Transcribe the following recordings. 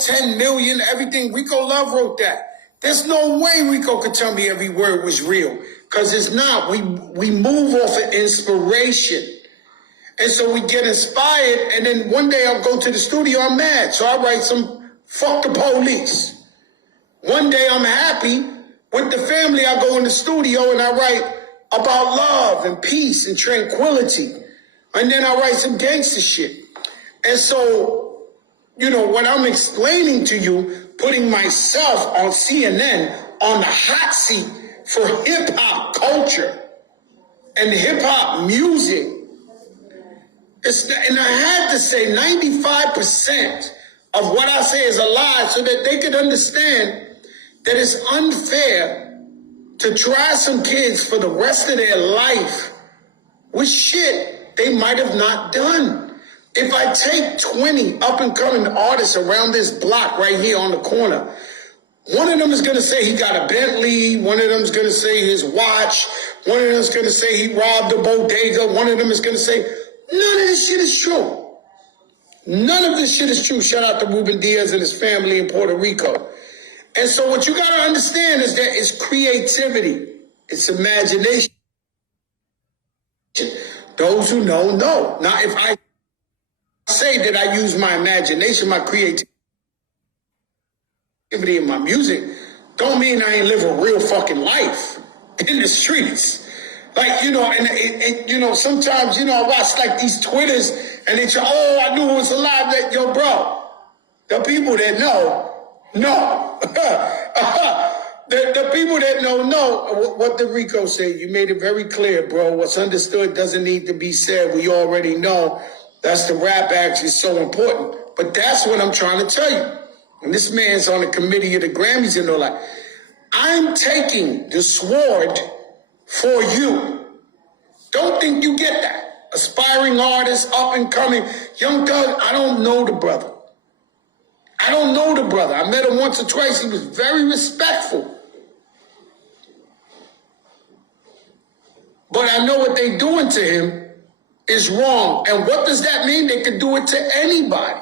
sold 10 million, everything. Rico Love wrote that. There's no way Rico could tell me every word was real, because it's not. We move off of inspiration. And so we get inspired, and then one day I'll go to the studio, I'm mad. So I write some fuck the police. One day I'm happy with the family, I go in the studio and I write about love and peace and tranquility. And then I write some gangster shit. And so, you know, what I'm explaining to you, putting myself on CNN on the hot seat for hip hop culture and hip hop music. And I had to say 95% of what I say is a lie so that they could understand that it's unfair to try some kids for the rest of their life with shit they might have not done. If I take 20 up-and-coming artists around this block right here on the corner, one of them is going to say he got a Bentley, one of them is going to say his watch, one of them is going to say he robbed a bodega, one of them is going to say, none of this shit is true. None of this shit is true. Shout out to Ruben Diaz and his family in Puerto Rico. And so what you got to understand is that it's creativity. It's imagination. Those who know, know. Now, if I say that I use my imagination, my creativity in my music, don't mean I ain't live a real fucking life in the streets. Like, you know, and you know, sometimes, you know, I watch like these Twitters and they say, oh, I knew it was alive. That, yo, bro, the people that know. The people that know. What did Rico say? You made it very clear, bro. What's understood doesn't need to be said. We already know. That's the rap act is so important. But that's what I'm trying to tell you. And this man's on the committee of the Grammys and all that. I'm taking the sword for you. Don't think you get that. Aspiring artist, up and coming. Young Thug, I don't know the brother. I don't know the brother. I met him once or twice. He was very respectful. But I know what they're doing to him is wrong. And what does that mean? They could do it to anybody.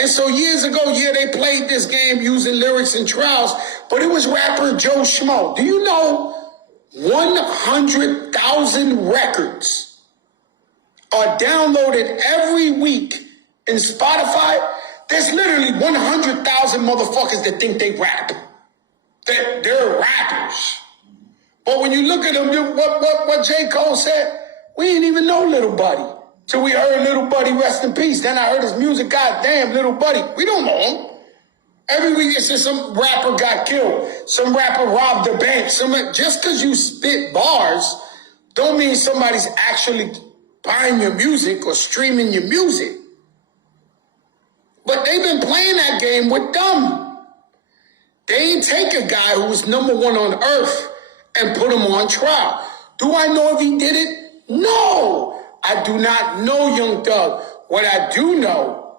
And so years ago, yeah, they played this game using lyrics and trials, but it was rapper Joe Schmo. Do you know 100,000 records are downloaded every week in Spotify? There's literally 100,000 motherfuckers that think they rap. That they're rappers. But when you look at them, what J. Cole said, we didn't even know Little Buddy. Till we heard Little Buddy rest in peace. Then I heard his music, goddamn, Little Buddy. We don't know him. Every week it says some rapper got killed. Some rapper robbed a bank. Just because you spit bars don't mean somebody's actually buying your music or streaming your music. But they've been playing that game with them. They ain't take a guy who was number one on earth and put him on trial. Do I know if he did it? No. I do not know Young Thug. What I do know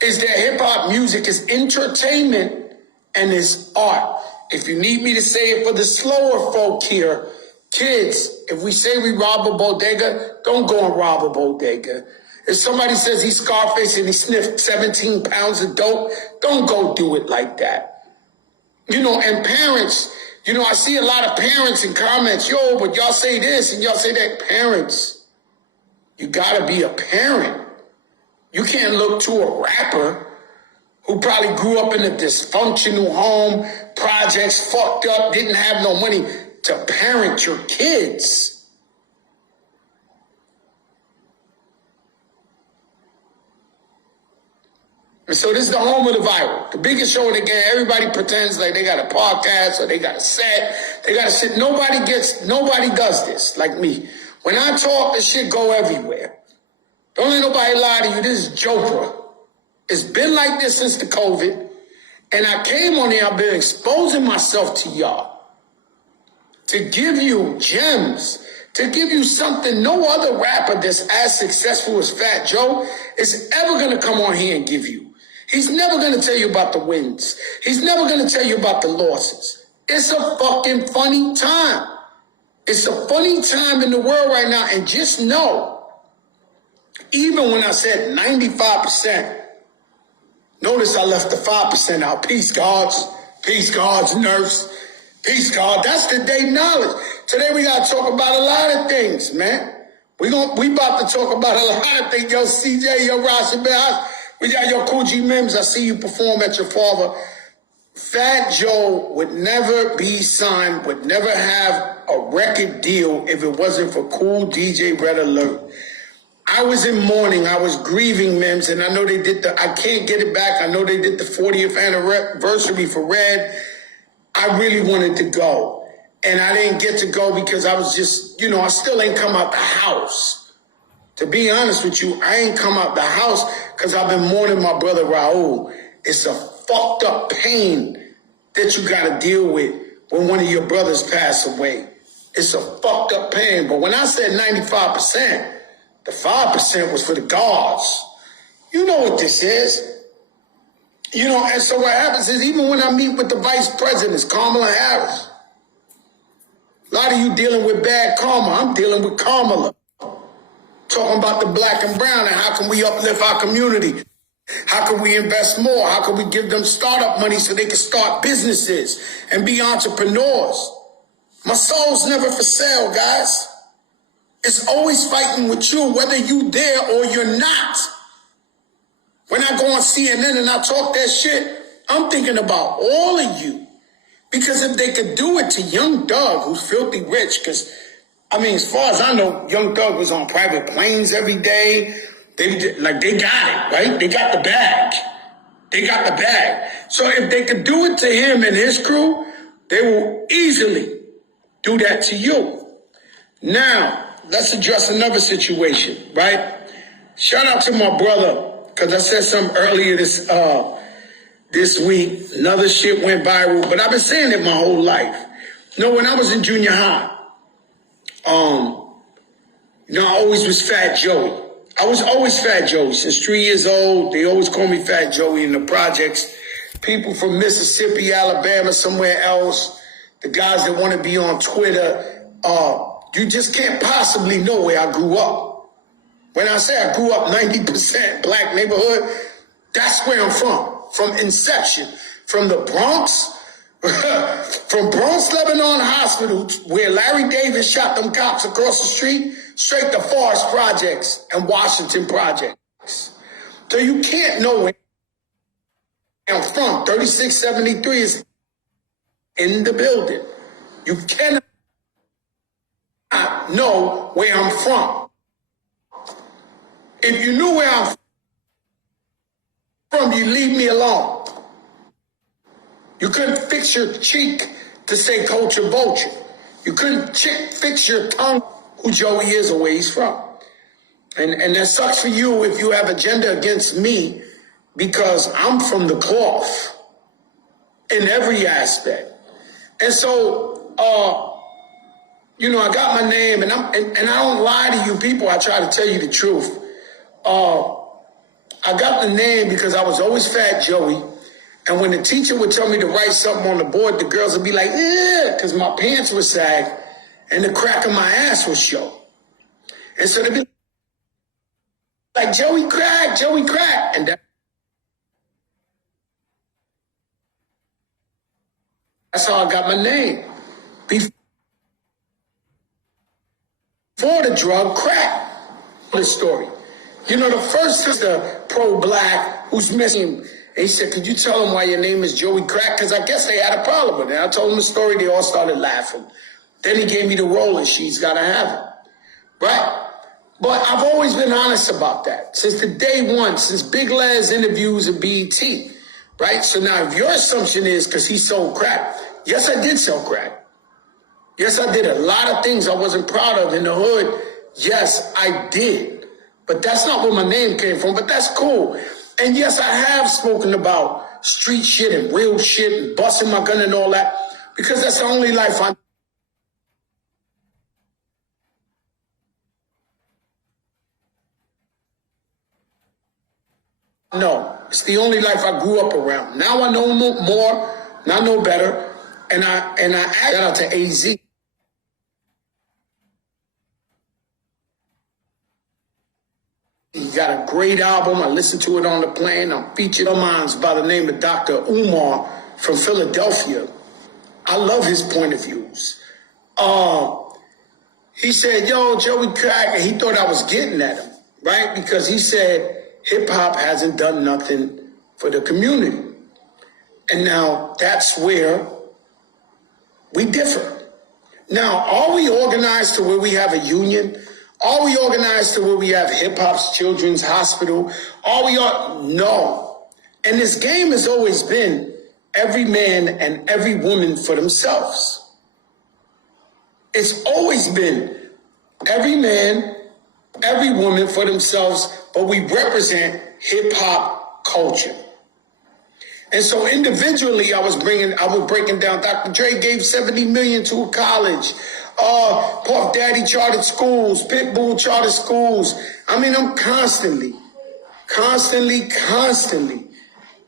is that hip-hop music is entertainment and it's art. If you need me to say it for the slower folk here, kids, if we say we rob a bodega, don't go and rob a bodega. If somebody says he's Scarface and he sniffed 17 pounds of dope, don't go do it like that. You know, and parents, you know, I see a lot of parents in comments, yo, but y'all say this and y'all say that. Parents, you gotta be a parent. You can't look to a rapper who probably grew up in a dysfunctional home, projects fucked up, didn't have no money to parent your kids. And so this is the home of the viral. The biggest show in the game. Everybody pretends like they got a podcast or they got a set. They got a shit. Nobody does this like me. When I talk, this shit go everywhere. Don't let nobody lie to you. This is Jopra. It's been like this since the COVID. And I came on here, I've been exposing myself to y'all. To give you gems. To give you something no other rapper that's as successful as Fat Joe is ever going to come on here and give you. He's never going to tell you about the wins. He's never going to tell you about the losses. It's a fucking funny time. It's a funny time in the world right now. And just know Even when I said 95%, notice I left the 5% out. Peace guards, nurse, peace guard. That's the day knowledge. Today we gotta talk about a lot of things, man. We about to talk about a lot of things. Yo, CJ, yo, Rossi, we got your Coogee Mims. I see you perform at your father. Fat Joe would never be signed, would never have a record deal if it wasn't for Cool DJ Red Alert. I was in mourning. I was grieving, Mims, and I know they did I can't get it back. I know they did the 40th anniversary for Red. I really wanted to go. And I didn't get to go because I was just, I still ain't come out the house. To be honest with you, I ain't come out the house because I've been mourning my brother Raul. It's a fucked up pain that you got to deal with when one of your brothers pass away. It's a fucked up pain. But when I said 95%, the 5% was for the guards. You know what this is. And so what happens is even when I meet with the vice presidents, Kamala Harris, a lot of you dealing with bad karma. I'm dealing with Kamala. Talking about the black and brown and how can we uplift our community? How can we invest more? How can we give them startup money so they can start businesses and be entrepreneurs? My soul's never for sale, guys. It's always fighting with you, whether you there or you're not. When I go on CNN and I talk that shit, I'm thinking about all of you. Because if they could do it to Young Doug, who's filthy rich, because, as far as I know, Young Doug was on private planes every day. They got it, right? They got the bag. So if they could do it to him and his crew, they will easily do that to you. Now, let's address another situation, right? Shout out to my brother, because I said something earlier this week. Another shit went viral, but I've been saying it my whole life. When I was in junior high, I always was Fat Joey. I was always Fat Joey. Since 3 years old, they always call me Fat Joey in the projects. People from Mississippi, Alabama, somewhere else, the guys that want to be on Twitter, you just can't possibly know where I grew up. When I say I grew up 90% black neighborhood, that's where I'm from inception. From the Bronx, from Bronx, Lebanon Hospital, where Larry Davis shot them cops across the street, straight to Forest Projects and Washington Projects. So you can't know where I'm from. 3673 is in the building. You cannot know where I'm from. If you knew where I'm from, you leave me alone. You couldn't fix your cheek to say culture vulture. You couldn't fix your tongue who Joey is or where he's from. And that sucks for you if you have agenda against me because I'm from the cloth in every aspect. And so, I got my name and I don't lie to you people. I try to tell you the truth. I got the name because I was always Fat Joey. And when the teacher would tell me to write something on the board, the girls would be like, yeah, because my pants were sag and the crack of my ass was show. And so they'd be like, Joey Crack. And that's how I got my name. Before the drug, crack. The story. The first is the pro-black who's missing. And he said, could you tell them why your name is Joey Crack? Because I guess they had a problem with it. I told them the story. They all started laughing. Then he gave me the role and she's got to have it. Right? But I've always been honest about that. Since the day one, since Big Laz interviews at BET. Right? So now if your assumption is because he sold crack. Yes, I did sell crack. Yes, I did a lot of things I wasn't proud of in the hood. Yes, I did. But that's not where my name came from. But that's cool. And yes, I have spoken about street shit and real shit and busting my gun and all that because that's the only life I know. It's the only life I grew up around. Now I know more, now I know better, and I add out to AZ. He got a great album. I listened to it on the plane. I'm featured on mine by the name of Dr. Umar from Philadelphia. I love his point of views. He said, yo, Joey Crack, and he thought I was getting at him, right? Because he said hip-hop hasn't done nothing for the community. And now that's where we differ. Now, are we organized to where we have a union? Are we organized to where we have hip-hop's children's hospital? No. And this game has always been every man and every woman for themselves. It's always been every man, every woman for themselves, but we represent hip-hop culture. And so individually, I was breaking down. Dr. Dre gave $70 million to a college. Puff Daddy chartered schools. Pitbull chartered schools. I mean, I'm constantly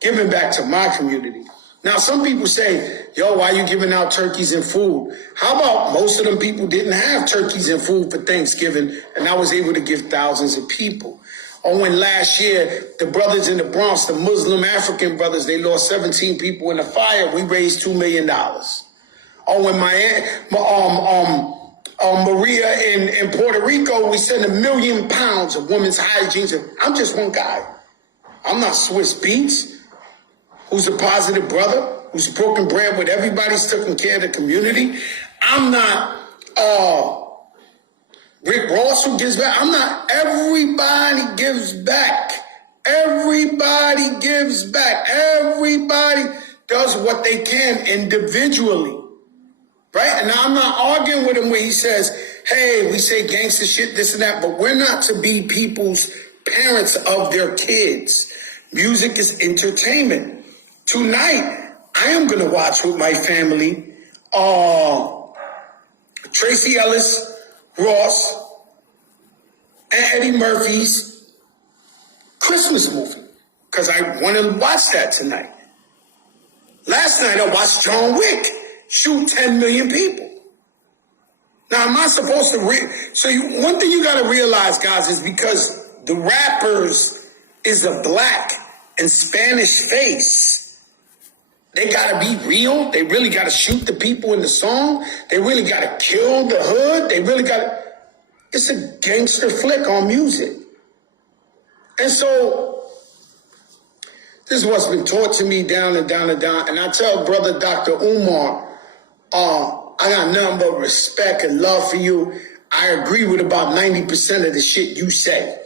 giving back to my community. Now, some people say, yo, why are you giving out turkeys and food? How about most of them people didn't have turkeys and food for Thanksgiving, and I was able to give thousands of people? Or when last year, the brothers in the Bronx, the Muslim African brothers, they lost 17 people in a fire, we raised $2 million. Or when Maria in Puerto Rico, we sent 1 million pounds of women's hygiene. I'm just one guy. I'm not Swiss Beats, who's a positive brother, who's broken bread with everybody's taking care of the community. I'm not Rick Ross, who gives back. I'm not. Everybody gives back. Everybody gives back. Everybody does what they can individually. Right? And I'm not arguing with him where he says, hey, we say gangster shit, this and that, but we're not to be people's parents of their kids. Music is entertainment. Tonight, I am going to watch with my family Tracy Ellis Ross and Eddie Murphy's Christmas movie, because I want to watch that tonight. Last night I watched John Wick shoot 10 million people. Now, am I supposed to one thing you got to realize, guys, is because the rappers is a black and Spanish face, they got to be real. They really got to shoot the people in the song. They really got to kill the hood. They really got to... It's a gangster flick on music. And so this is what's been taught to me down and down and down. And I tell brother Dr. Umar, I got nothing but respect and love for you. I agree with about 90% of the shit you say.